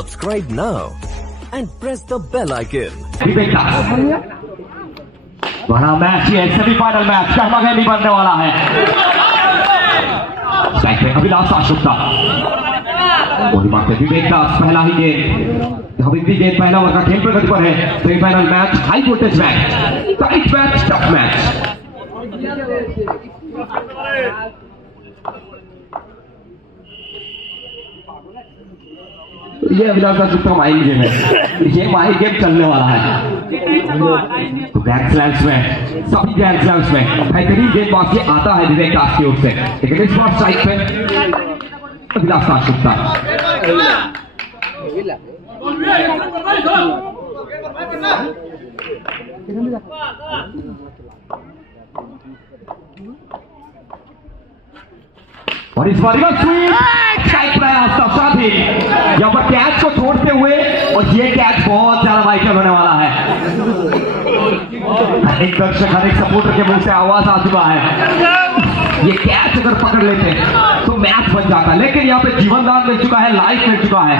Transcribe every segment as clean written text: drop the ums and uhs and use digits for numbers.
Subscribe now and press the bell icon. बड़ा match ये semifinal match कहना नहीं बनने वाला है। अभिलाष आशुक्ता विवेक दास पहला ही गेंद हविंदी गेंद पहला ओवर का खेल प्रगति पर है। Semifinal match high voltage match, tight match, tough match. ये अभिलाष आशुक्ता माइंड गेम है, ये माइंड गेम चलने वाला है। तो ग्रैंड स्लैम्स में सभी ग्रैंड स्लैम्स में बेहतरीन गेंदबाज ये आता है विवेक दास की ओर से। लेकिन इस बार साइड पे अभिलाष आशुक्ता और इस बार प्रयास था साथ ही यहाँ पर कैच को छोड़ते हुए, और ये कैच बहुत ज्यादा वाइटल होने वाला है। एक दर्शक हर एक सपोर्टर के मुंह से आवाज आ चुका है, ये कैच अगर पकड़ लेते तो मैच बन जाता, लेकिन यहाँ पे जीवन दान मिल चुका है, लाइफ मिल चुका है।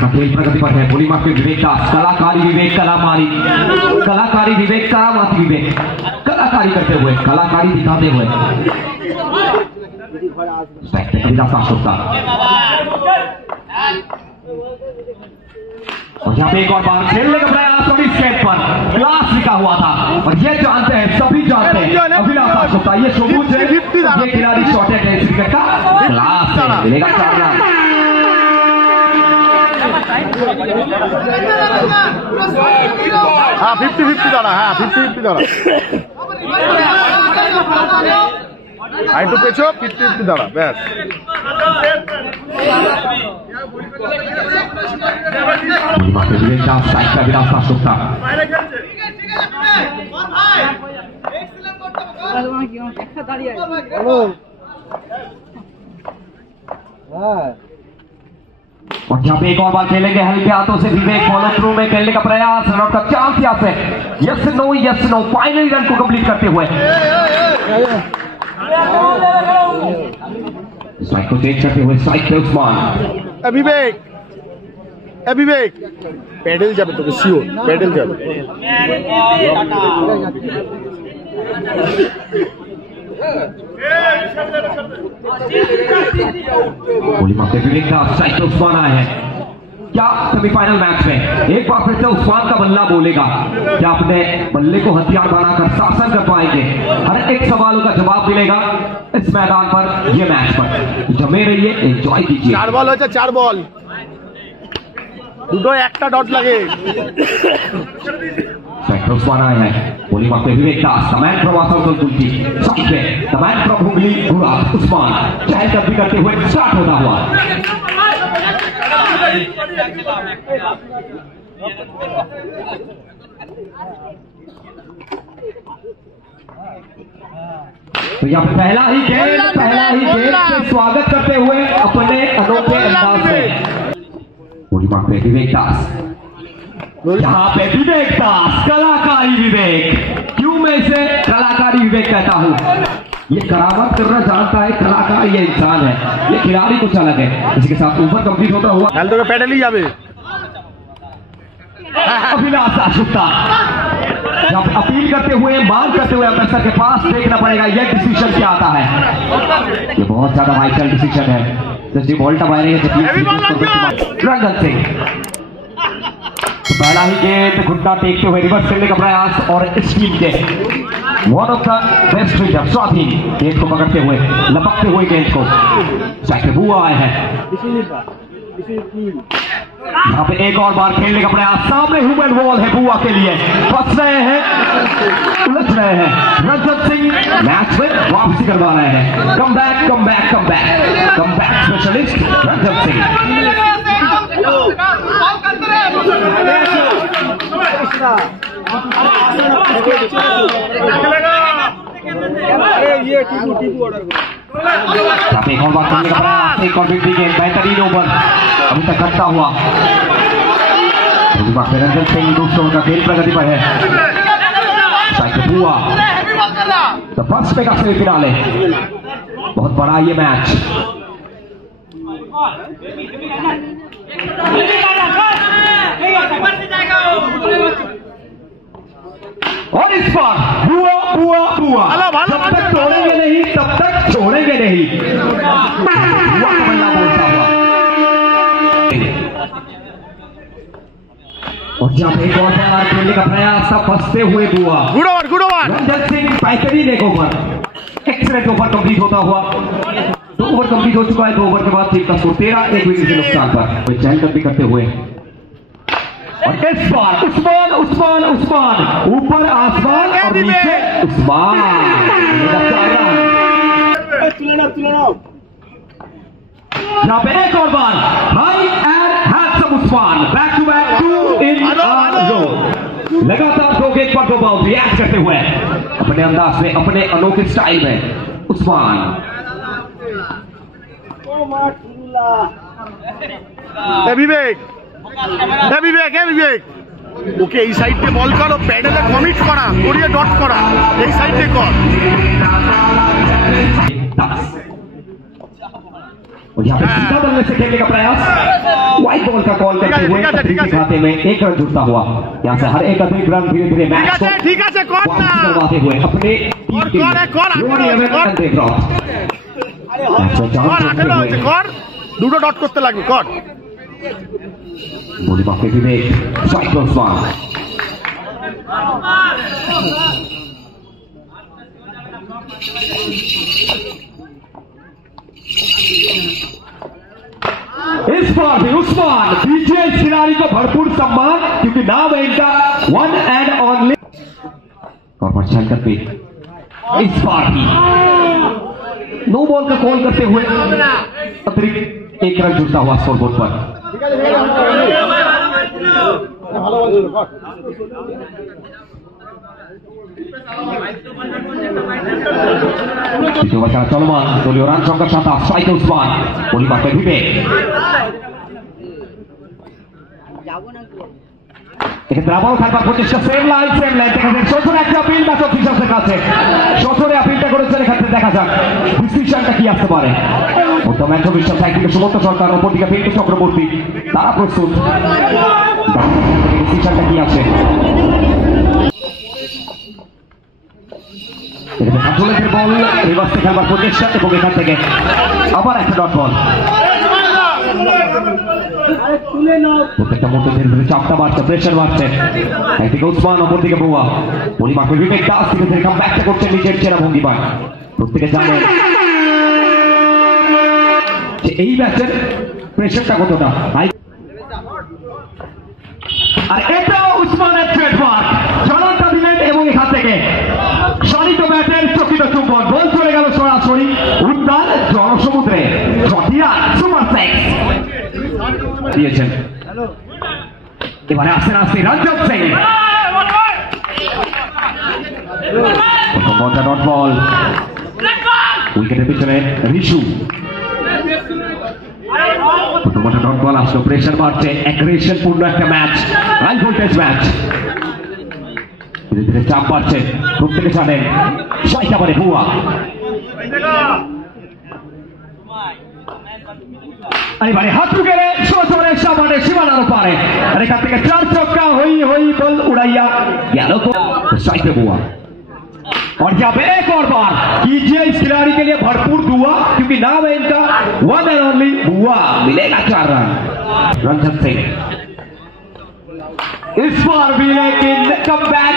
का खेल प्रगति पर है। बोली मार्क विवेक दास, कलाकारी विवेक, कलाकारी विवेक, करामाती विवेक, कलाकारी करते हुए, कलाकारी दिखाते हुए अभिलाष आशुक्ता। और यहाँ पे एक और बार खेलने का प्रयास सभी स्टेट पर क्लास लिखा हुआ था, और ये जानते हैं, सभी जानते हैं अभिलाष आशुक्ता ये सबूत है, ये खिलाड़ी शॉर्टेड है क्रिकेट का क्लास मिलेगा 4 रन। हाँ 50-50 दाड़ा, हाँ 50-50 दाड़ा, आइटू पेछो 50-50 दाड़ा ব্যাস। और जहाँ पे एक और बार खेलेंगे हल्के हाथों से विवेक, फॉलो थ्रू में खेलने का प्रयास, रन का चांस यहाँ से यस नो फाइनली रन को कंप्लीट करते हुए स्ट्राइक को चेंज करते हुए स्ट्राइक पे उस्मान। विवेक প্যাডেল যাবে তোকে, শিওর প্যাডেল যাবে। विवेक का स्ट्राइक पे उस्मान आए हैं। क्या सेमीफाइनल मैच में एक बार फिर से उस्मान का बल्ला बोलेगा, क्या अपने बल्ले को हथियार बनाकर शासन कर पाएंगे? हर एक सवालों का जवाब मिलेगा इस मैदान पर, ये मैच पर। जमे रहिए, एंजॉय कीजिए। 4 বল হয়েছে, 4 বল, দুটো একটা ডট লাগে। उस्मान आए हैं। बोली वक्त विवेक दास, कमैन फ्रॉम आसनसोल कुल्टी, साइड पे कमैन फ्रॉम हुगली गुरा उस्मान चहलकदमी करते हुए स्टार्ट होता हुआ। तो यहाँ पहला ही गेंद से स्वागत करते हुए अपने अनोखे अंदाज में बोली वक्त विवेक दास, यहाँ पे विवेक दास, कलाकारी विवेक। क्यों मैं इसे कलाकारी विवेक कहता हूँ? ये करामत करना जानता है, कलाकार ये इंसान है, ये खिलाड़ी कुछ अलग है। इसके साथ ओवर कंप्लीट होता हुआ पैडल ही जावे अभिलाष आशुक्ता यहाँ पे अपील करते हुए, मांग करते हुए अम्बेसडर के पास देखना पड़ेगा ये डिसीजन क्या आता है। ये बहुत ज्यादा वाइटल डिसीजन है। जी बॉल्टा मारेंगे रंजन सिंह, पहला ही गेंद घुटना टेकते हुए रिवर्स करने का प्रयास, और इस टीम के one of the best fielder स्वाधीन गेंद को पकड़ते हुए, लपकते हुए गेंद को जाके बुआ आए हैं। यहाँ पे एक और बार खेलने का प्रयास, सामने ह्यूमन वॉल है बुआ के लिए, फंस रहे हैं, उलझ रहे हैं। रंजन सिंह मैच में वापसी करवा रहे हैं। Come back specialist Ranjan Singh. एक और बात करने का प्रयास, एक और बिगड़ी गेंद, बेहतरीन ओवर अभी तक करता हुआ रंजन सिंह दूसरों का खेल प्रगति पर है। हुआ तो फर्स्ट पे का सेमीफिनाले, बहुत बड़ा ये मैच। और इस बार बुआ बुआ बुआ, जब तक तोड़ेंगे नहीं तब तक छोड़ेंगे नहीं। बुआ का बल्ला बोलता हुआ और जब एक और बार खेलने का प्रयास था, फंसते हुए बुआ। गुड ओवर रंजन सिंह बेहतरीन एक ओवर, एक्सीलेंट ओवर कंप्लीट होता हुआ। 2 ओवर कंप्लीट हो चुका है। 2 ओवर के बाद टीम का स्कोर 13, 1 विकेट के नुकसान पर। चहलकदमी भी करते हुए और इस बार उस्मान उस्मान उस्मान, ऊपर आसमान और नीचे उस्मान। यहाँ पे एक और बार high and handsome Usman, back to back 2 in a row। लगातार 2 गेंद पर 2 बाउंड्री ऐड करते हुए अपने अंदाज में, अपने अनोखे स्टाइल में उस्मान। विवेक ওকে এই সাইডে বল করো, প্যাডেলে কমিট করা, করিয়ে ডট করা, এই সাইডে কর। और यहाँ पे सीधा बल्ले से खेलने का प्रयास, वाइट बॉल का कॉल करते हुए खाते में 1 रन जुड़ता हुआ। यहाँ से हर एक अतिरिक्त रन धीरे धीरे मैच को करवाते हुए अपने দুটো ডট করতে লাগবে, কর। बोली बाकी विवेक, स्ट्राइक उस्मान। इस बार भी उस्मान, पीछे इस खिलाड़ी को भरपूर सम्मान, क्योंकि नाम है इनका वन एंड ओनली। और चहलकदमी भी इस बार भी नो बॉल का कॉल करते हुए अतिरिक्त 1 रन जुड़ता हुआ स्कोरबोर्ड पर। চলমান দলীয় রান সংখ্যার সাথে স্ট্রাইকে উসমান, পরিবারকে বিবেক। এক্ষেত্রে আবারও থাকবার প্রচেষ্টা, সেম লাইন দেখা যায়। সচরে একটা আপিল ম্যাচ অফিসারের কাছে, সচরে আপিলটা করেছেন। এক্ষেত্রে দেখা যাক ডিসিশনটা কি আসতে পারে। উত্তম ম্যাচ অফিসার একদিকে সুমন্ত সরকার, অপরদিকে পিন্টু চক্রবর্তী, তারা প্রস্তুত। ডিসিশনটা কি আসে। বল রিভার্সে খেলবার প্রচেষ্টা এবং এখান থেকে আবার একটা ডট বল। প্রত্যেকটা মুহূর্তে ধীরে ধীরে চাপটা বাড়ছে, প্রেশার বাড়ছে। একদিকে উসমান, অপরদিকে বুয়া। পরিমাপে বিবেক দাস ধীরে ধীরে কামব্যাকটা করছে নিজের চেরা ভঙ্গি পায়। প্রত্যেকে জানে যে এই ম্যাচের প্রেশারটা কতটা। আর এটাও উসমানের ট্রেডমার্ক, জনতা দিলেন এবং এখান থেকে শানিত ব্যাটের চকিত চুম্বন, বল চলে গেল সরাসরি উদ্যান জনসমুদ্রে। সুপার সেক্স দিয়েছেন। এবারে আসতে আসতে রঞ্জন সিং, প্রথম বলটা ডট বল, উইকেটের পিছনে রিশু। প্রথম বলটা ডট বল আসলো, প্রেশার বাড়ছে, অ্যাগ্রেশন পূর্ণ একটা ম্যাচ, হাই ভোল্টেজ ম্যাচ। ধীরে ধীরে চাপ বাড়ছে, প্রত্যেকে জানেন সাইটাবারে বুয়া। এবারে হাত গেলে সজোরে সামনে সীমানার পারে, আর এখান থেকে 4 ছক্কা হই হই বল উড়াইয়া গেল साइड पे हुआ। और जब एक और बार कीजिए इस खिलाड़ी के लिए भरपूर दुआ, क्योंकि नाम है इनका वन एंड ओनली बुआ। मिलेगा 4 रन रंजन सिंह। इस बार भी लेकिन कम बैक।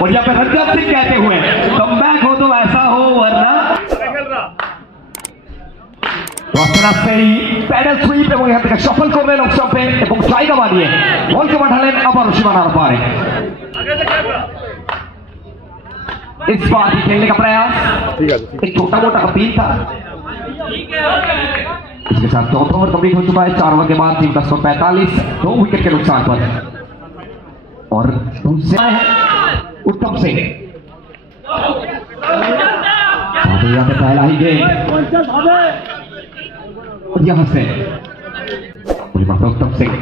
और यहाँ पे रंजन सिंह कहते हुए कम बैक हो तो ऐसा हो, वरना রাস্তা রাস্তায় প্যাডেল সুইপ এবং এখান থেকে সফল করলেন অফ স্টম্পে এবং জায়গা বানিয়ে বলকে পাঠালেন আবারও সীমানার পারে। इस बार भी खेलने का प्रयास, एक छोटा मोटा अपील था। इसके साथ चौथा ओवर कंप्लीट हो चुका है। 4 ओवर के बाद टीम का स्कोर 45, 2 विकेट के नुकसान पर। और दूसरा है उत्तम सिंह। यहाँ पे पहला ही गेंद यहां से उत्तम सिंह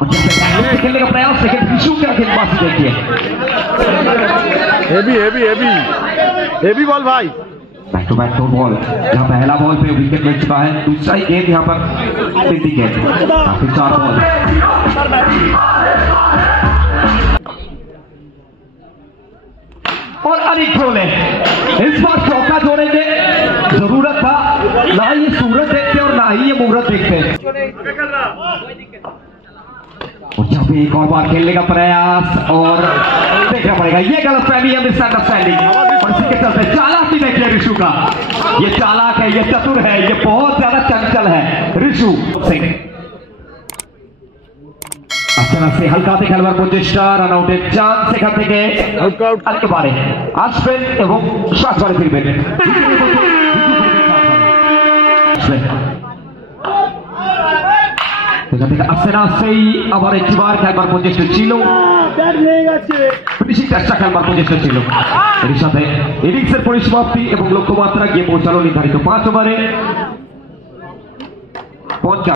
और जब बैकवर्ड से खेलने का प्रयास लेकिन ऋषु का गेंदबाजी देखिए हेवी बॉल भाई। Back to back 2 ball. यहाँ पहला बॉल पे विकेट मिल चुका है, दूसरा ही गेंद यहाँ पर 3 विकेट, काफी 4 बॉल। और अनिक ढोले इस बार चौका जोड़ेंगे, जरूरत था, ना ये सूरज देखते और ना ही ये मुहूर्त देखते। और जब एक और बार खेलने का प्रयास और देखना पड़ेगा, ये गलतफहमी है, मिसअंडरस्टैंडिंग, और इसी के चलते चालाकी देखिए ऋषु का, ये चालाक है, ये चतुर है, ये बहुत ज्यादा चंचल है ऋषु सिंह। अचानक से हल्का से খেলবার প্রচেষ্টা, রান আউটের চান্স এখান থেকে একেবারে আসবেন এবং শট করে ফিরবেন। এখান থেকে আসতে না আসতেই আবার একটিবার খেলবার প্রচেষ্টা ছিল, ফিনিশিং চেষ্টা খেলবার প্রচেষ্টা ছিল, এর সাথে ইনিংসের পরিসমাপ্তি এবং লক্ষ্যমাত্রা গিয়ে পৌঁছালো নির্ধারিত 5 ওভারে 50।